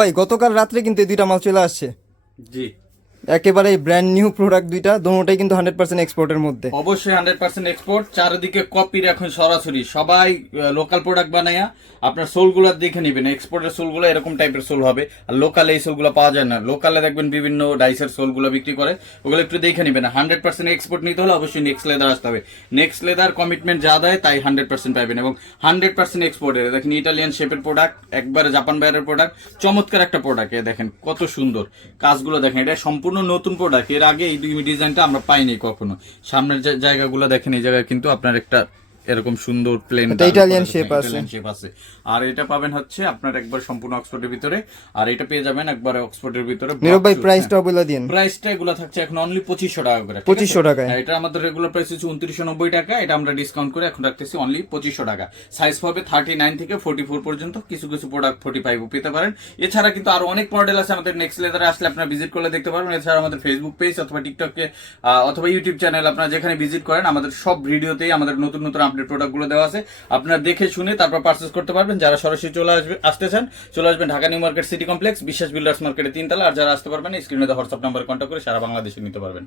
ভাই গতকাল রাত্রে কিন্তু এই দুইটা মাল চলে আসছে। জি। একেবারে ব্র্যান্ড নিউ প্রোডাক্ট দুইটা, দোনোটাই কিন্তু হান্ড্রেড পার্সেন্ট এক্সপোর্টের মধ্যে। অবশ্যই হান্ড্রেড পার্সেন্ট এক্সপোর্ট চারিদিকে কপির এখন সরাসরি। সবাই লোকাল প্রোডাক্ট বানাইয়া আপনার সোলগুলো দেখে নেবেন এক্সপোর্টের সোলগুলো এরকম টাইপের সোল হবে। আর লোকালে এই সোলগুলো পাওয়া যায় না। লোকালে দেখবেন বিভিন্ন ডাইসের সোলগুলো বিক্রি করে। ওগুলো একটু দেখে নেবেন। হান্ড্রেড পার্সেন্ট এক্সপোর্ট নিতে হলে অবশ্যই নেক্সট লেদার আসতে হবে। নেক্সট লেদার কমিটমেন্ট যা দেয়, তাই হান্ড্রেড পার্সেন্ট পাবেন এবং হান্ড্রেড পার্সেন্ট এক্সপোর্টের দেখেন ইটালিয়ান শেপের প্রোডাক্ট একবারে জাপান বাইরের প্রোডাক্ট চমৎকার একটা প্রোডাক্ট দেখেন, কত সুন্দর। কাজগুলো দেখেন, এটা সম্পূর্ণ নতুন প্রোডাক্টের আগে এই দুই ডিজাইনটা আমরা পাইনি কখনো। সামনের জায়গাগুলো দেখেন, এই জায়গায় কিন্তু আপনার একটা এরকম সুন্দর প্লেন Italian shape আছে। শেপ আছে। আর এটা পাবেন হচ্ছে আপনার একবার সম্পূর্ণ অক্সফোর্ডের ভিতরে। আর এটা পেয়ে যাবেন একবার অক্সফোর্ডের ভিতরে। নীরব ভাই প্রাইসটা বলে দিন। প্রাইসটা এগুলো থাকছে এখন অনলি পঁচিশশো টাকা করে 2500 টাকায়। হ্যাঁ, এটা আমাদের রেগুলার প্রাইস হচ্ছে উনত্রিশশো নব্বই টাকা। এটা আমরা ডিসকাউন্ট করে এখন রাখতেছি অনলি পঁচিশশো টাকা। সাইজ পাবে থার্টি নাইন থেকে ফোর্টি ফোর পর্যন্ত। কিছু কিছু প্রোডাক্ট ফোর্টি ফাইভ পেতে পারেন। এছাড়া কিন্তু আরও অনেক মডেল আছে আমাদের নেক্সট লেদারে আসলে আপনারা ভিজিট করলে দেখতে পারবেন। এছাড়া আমাদের ফেসবুক পেজ অথবা টিকটকে অথবা ইউটিউব চ্যানেল আপনারা যেখানে ভিজিট করেন আমাদের সব ভিডিওতেই আমাদের নতুন নতুন আপডেট প্রোডাক্টগুলো দেওয়া আছে। আপনারা দেখে শুনে তারপর পার্চেস করতে পারবেন। যারা সরাসরি চলে আসবে আসতে চান চলে আসবেন Dhaka New Market city complex, Biswas builders মার্কেটে তিনতলা। আর যারা আসতে পারবেন স্ক্রিনে হোয়াটসঅ্যাপ নাম্বার কন্ট্যাক্ট করে সারা বাংলাদেশে নিতে পারবেন।